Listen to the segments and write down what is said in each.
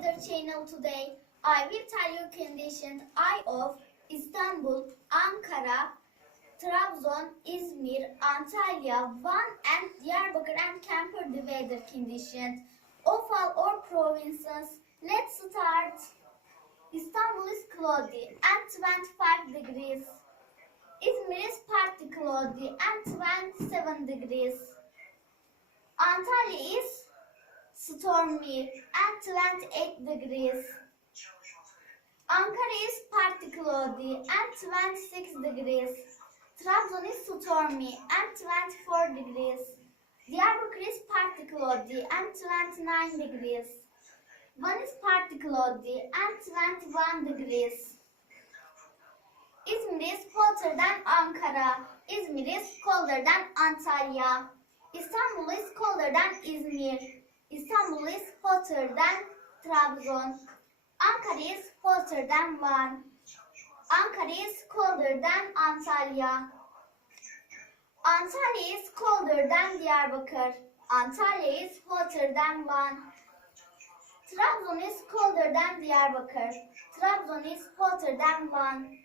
Weather Channel today. I will tell you conditions I of Istanbul, Ankara, Trabzon, İzmir, Antalya, Van and Diyarbakır and Kemper the weather conditions of all our provinces. Let's start. Istanbul is cloudy and 25 degrees. İzmir is partly cloudy and 27 degrees. Antalya stormy and 28 degrees. Ankara is partly cloudy and 26 degrees. Trabzon is stormy and 24 degrees. Diyarbakır is partly cloudy and 29 degrees. Van is partly cloudy and 21 degrees. İzmir is hotter than Ankara. İzmir is colder than Antalya. İstanbul is colder than İzmir. İstanbul is hotter than Trabzon. Ankara is hotter than Van. Ankara is colder than Antalya. Antalya is colder than Diyarbakır. Antalya is hotter than Van. Trabzon is colder than Diyarbakır. Trabzon is hotter than Van.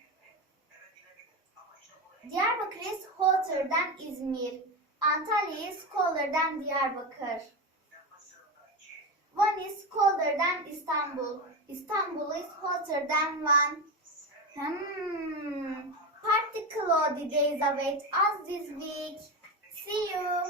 Diyarbakır is hotter than İzmir. Antalya is colder than Diyarbakır. Colder than Istanbul. Istanbul is hotter than Van. Hmm. Partly cloudy days await us this week. See you.